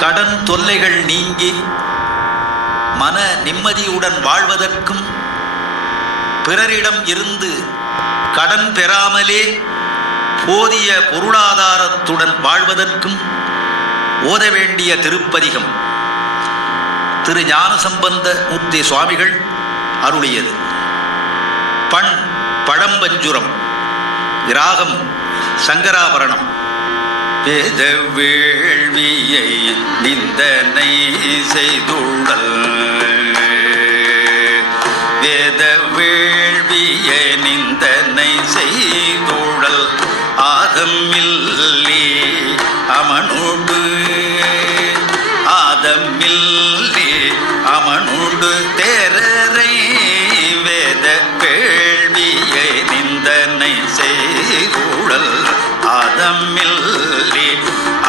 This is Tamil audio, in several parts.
கடன் தொல்லைகள் நீங்கி மன நிம்மதியுடன் வாழ்வதற்கும் பிறரிடம் இருந்து கடன் பெறாமலே போதிய பொருளாதாரத்துடன் வாழ்வதற்கும் ஓத வேண்டிய திருப்பதிகம். திரு ஞானசம்பந்த மூர்த்தி சுவாமிகள் அருளியது. பண் பழம்பஞ்சுரம் கிராகம் சங்கராபரணம். வேதவேள்வியை நிந்தனை செய்துள்ளல். வேத நிந்தனை செய்துள்ளல். ஆதமில்லி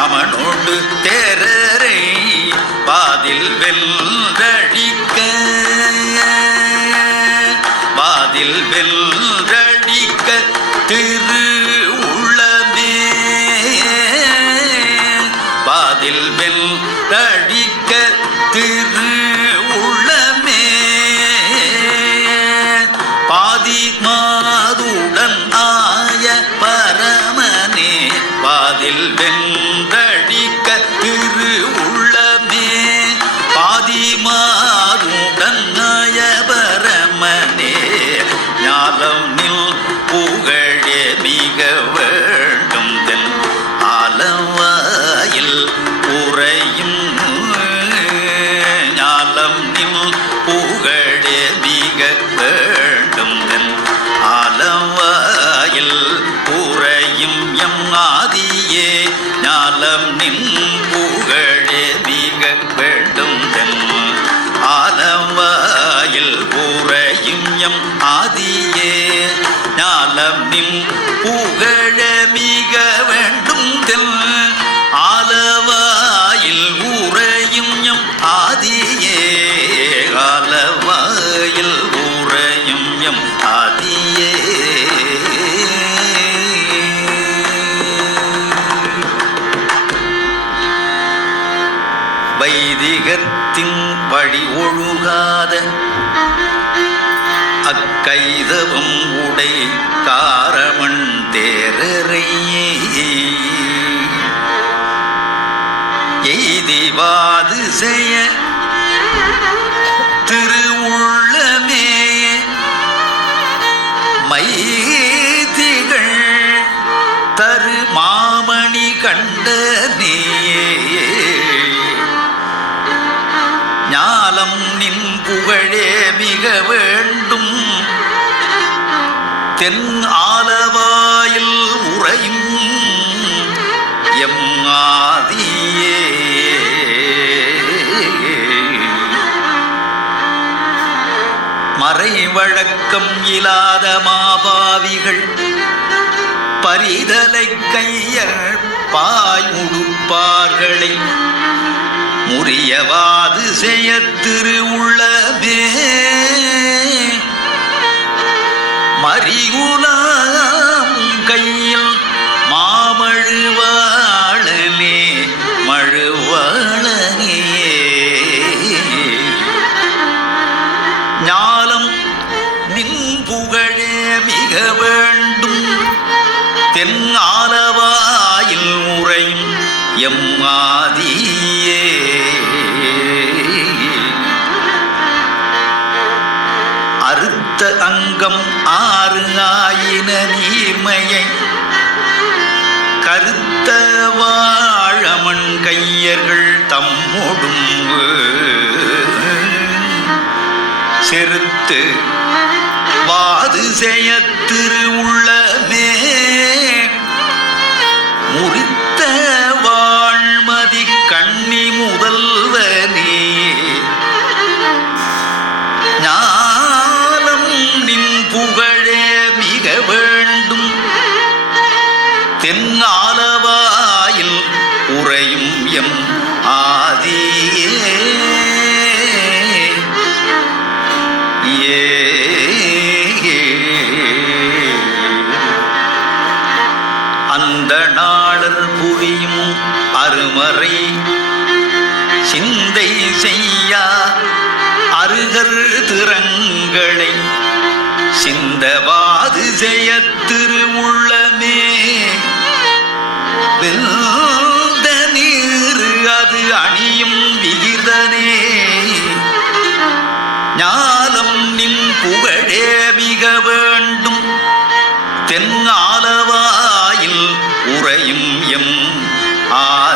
அவனோடு தேரரை வாதில் வென்றழிக்க வாதில் வென்றழிக்க ஞாலம் நில் புகழே மிக வேண்டும். தென் ஆலவாயில் உறையும் ஞாலம் நில் புகழே மிக வேண்டும். தென் ஆலவாயில் உறையும் எம் ஆதியே ஞாலம் நின் ஒழுகாத அக்கைதவம் உடை காரமண் தேரையே எய்திவாது செய்ய திருவுள்ளமே மைதிகள் தரு மாமணி கண்ட நீ வேண்டும். தென் ஆலவாயில் உறையும் எம் ஆதியே மறை வழக்கம் இல்லாத மாபாவிகள் பரிதலை கையர் பாய் முடுப்பார்களை முறியவாது செய்ய திரு உள்ளதே மறியுலாம் கையில் மாமழுவாழலே மழுவாளனே ஞாலம் நின் புகழே மிக வேண்டும். தென் ஆலவாயில் உறையும் எம் ஆதியே. அறுத்த அங்கம் ஆ ஆயின நீர்மையை கருத்த வாழமண் கையர்கள் தம்மோடும் செருத்து வாது செய்ய திருவுள்ள அந்த நாளர் புரியும் அருமறை சிந்தை செய்யா அருகர் திறங்களை சிந்தவாது செய்ய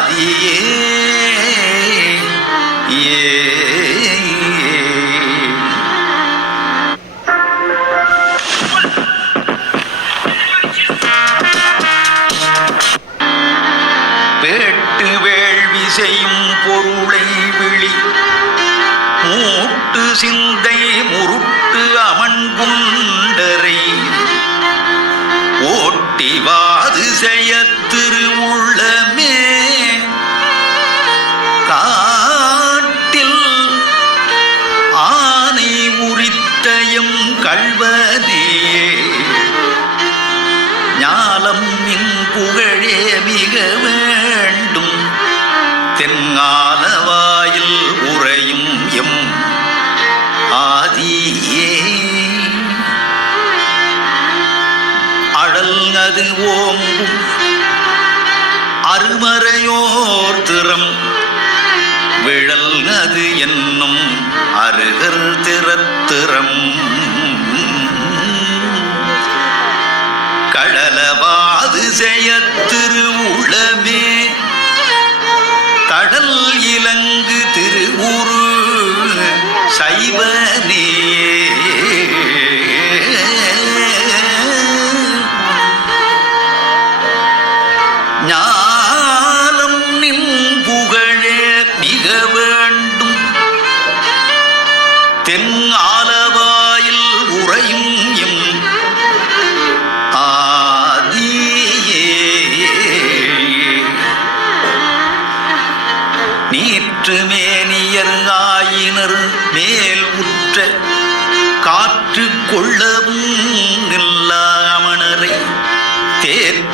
ஆதியே ஏ. பேட்டு வேள்வி செய்யும் பொருளை விழி மூட்டு சிந்தை முருட்டு அமன்கும் தென்னாலவாயில் உறையும் எம் ஆதியே. அடல் அது ஓம்பும் அருமறையோர் திறம் விழல் அது என்னும் அருகர் திறத்திறம்.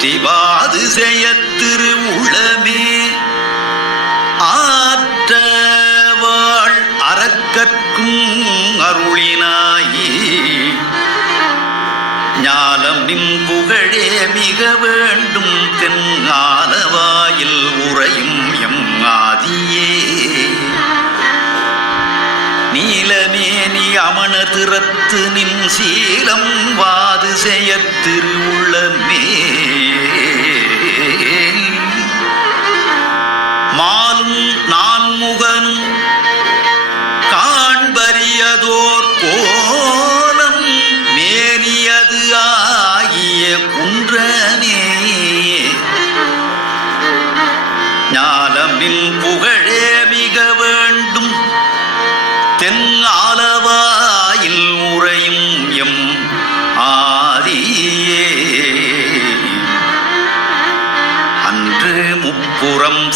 தேற்றிவாது செய்ய திருவுளமே ஆற்றவாள் அறக்கற்கும் அருளினாயி. ஞானம் நின் புகழே மிக வேண்டும் தென்னாலவாயில் உறையும் எம் ஆதியே நீலமேனி அமண திறத்து நின் சீலம் வாது செய்ய திருவுள்ளமே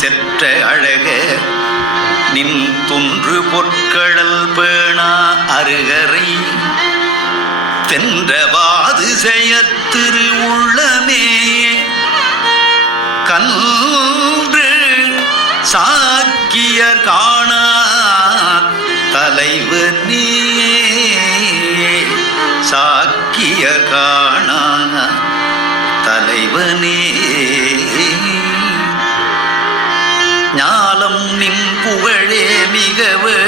செற்ற அழக நின் துன்று பொற்கடல் பேணா அருகரை. தென்றவாது செய்ய திருவுள்ளமே கன்று சாக்கியர் காணா தலைவர் நீ சாக்கியர் கா மிக